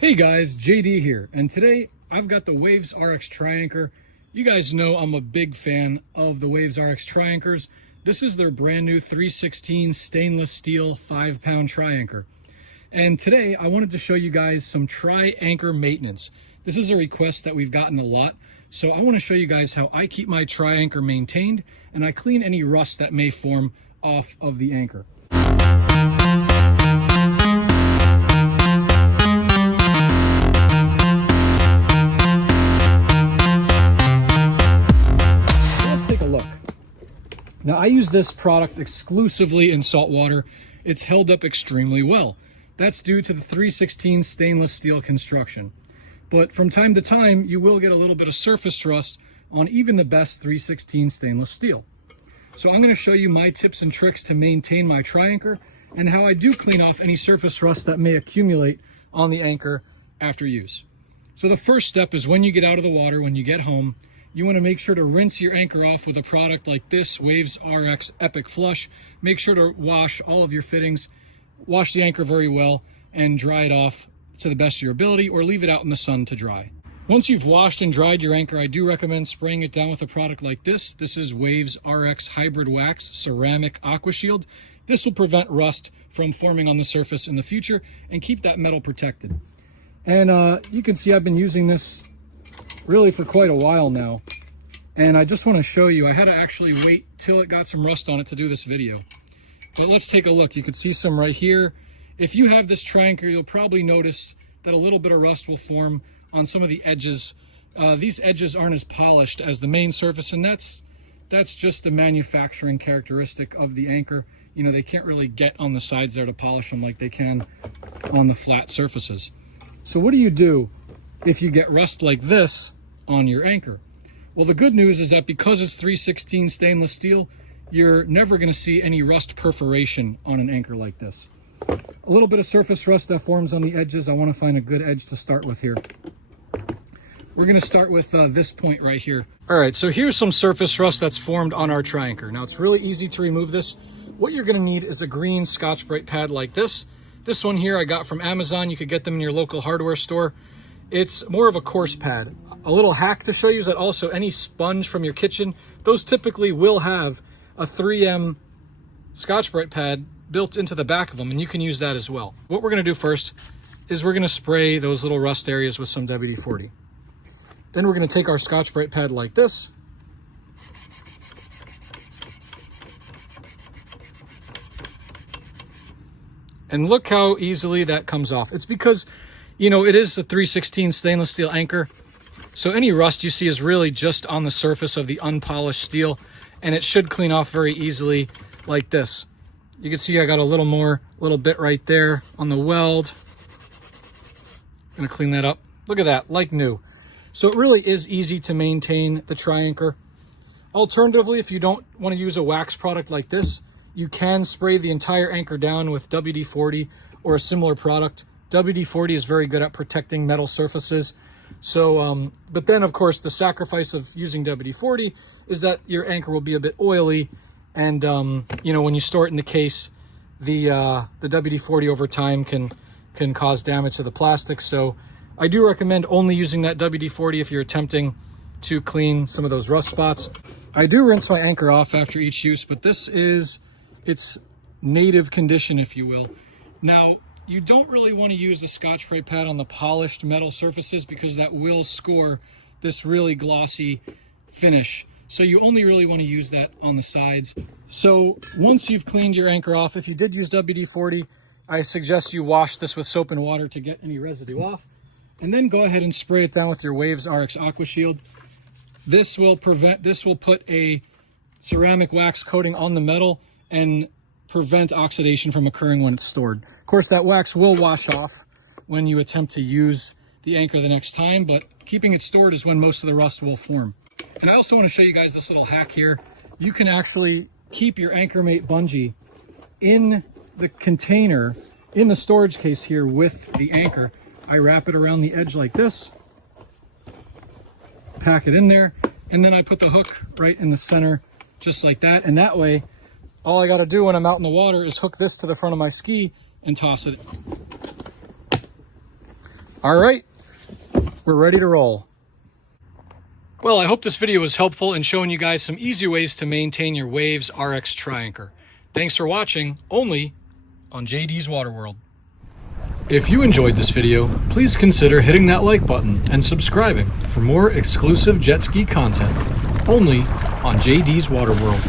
Hey guys, JD here, and today I've got the WavesRx TriAnchor. You guys know I'm a big fan of the WavesRx TriAnchors. This is their brand new 316 stainless steel 5-pound TriAnchor. And today I wanted to show you guys some TriAnchor maintenance. This is a request that we've gotten a lot, so I want to show you guys how I keep my TriAnchor maintained and I clean any rust that may form off of the anchor. Now, I use this product exclusively in salt water. It's held up extremely well. That's due to the 316 stainless steel construction. But from time to time, you will get a little bit of surface rust on even the best 316 stainless steel. So I'm going to show you my tips and tricks to maintain my TriAnchor and how I do clean off any surface rust that may accumulate on the anchor after use. So the first step is when you get out of the water, when you get home, you want to make sure to rinse your anchor off with a product like this, WavesRx Epic Flush. Make sure to wash all of your fittings, wash the anchor very well, and dry it off to the best of your ability, or leave it out in the sun to dry. Once you've washed and dried your anchor, I do recommend spraying it down with a product like this. This is WavesRx Hybrid Wax Ceramic Aqua Shield. This will prevent rust from forming on the surface in the future and keep that metal protected. And you can see I've been using this really for quite a while now, and I just want to show you. I had to actually wait till it got some rust on it to do this video, but let's take a look. You can see some right here. If you have this TriAnchor, you'll probably notice that a little bit of rust will form on some of the edges. These edges aren't as polished as the main surface, and that's just a manufacturing characteristic of the anchor. You know, they can't really get on the sides there to polish them like they can on the flat surfaces. So what do you do if you get rust like this on your anchor? Well, the good news is that because it's 316 stainless steel, you're never going to see any rust perforation on an anchor like this. A little bit of surface rust that forms on the edges. I want to find a good edge to start with here. We're going to start with this point right here. All right, so here's some surface rust that's formed on our TriAnchor. Now, it's really easy to remove this. What you're going to need is a green Scotch-Brite pad like this. This one here I got from Amazon. You could get them in your local hardware store. It's more of a coarse pad. A little hack to show you is that also any sponge from your kitchen, those typically will have a 3M Scotch-Brite pad built into the back of them, and you can use that as well. What we're going to do first is we're going to spray those little rust areas with some WD-40. Then we're going to take our Scotch-Brite pad like this, and look how easily that comes off. It's because, you know, it is a 316 stainless steel anchor, so any rust you see is really just on the surface of the unpolished steel, and it should clean off very easily like this. You can see I got a little bit right there on the weld. I'm gonna clean that up. Look at that, like new. So it really is easy to maintain the TriAnchor. Alternatively, if you don't want to use a wax product like this, you can spray the entire anchor down with WD-40 or a similar product. WD-40 is very good at protecting metal surfaces. So, but then of course the sacrifice of using WD-40 is that your anchor will be a bit oily, and you know, when you store it in the case, the WD-40 over time can cause damage to the plastic. So I do recommend only using that WD-40 if you're attempting to clean some of those rust spots. I do rinse my anchor off after each use, but this is its native condition, if you will. Now, you don't really want to use the Scotch-Brite pad on the polished metal surfaces because that will score this really glossy finish. So you only really want to use that on the sides. So once you've cleaned your anchor off, if you did use WD-40, I suggest you wash this with soap and water to get any residue off. And then go ahead and spray it down with your WavesRx Aqua Shield. This will put a ceramic wax coating on the metal and prevent oxidation from occurring when it's stored. Of course, that wax will wash off when you attempt to use the anchor the next time, but keeping it stored is when most of the rust will form. And I also want to show you guys this little hack here. You can actually keep your Anchor Mate bungee in the container, in the storage case here with the anchor. I wrap it around the edge like this, pack it in there, and then I put the hook right in the center just like that. And that way, all I got to do when I'm out in the water is hook this to the front of my ski and toss it. All right, we're ready to roll. Well, I hope this video was helpful in showing you guys some easy ways to maintain your WavesRx TriAnchor. Thanks for watching, only on JD's Water World. If you enjoyed this video, please consider hitting that like button and subscribing for more exclusive jet ski content, only on JD's Water World.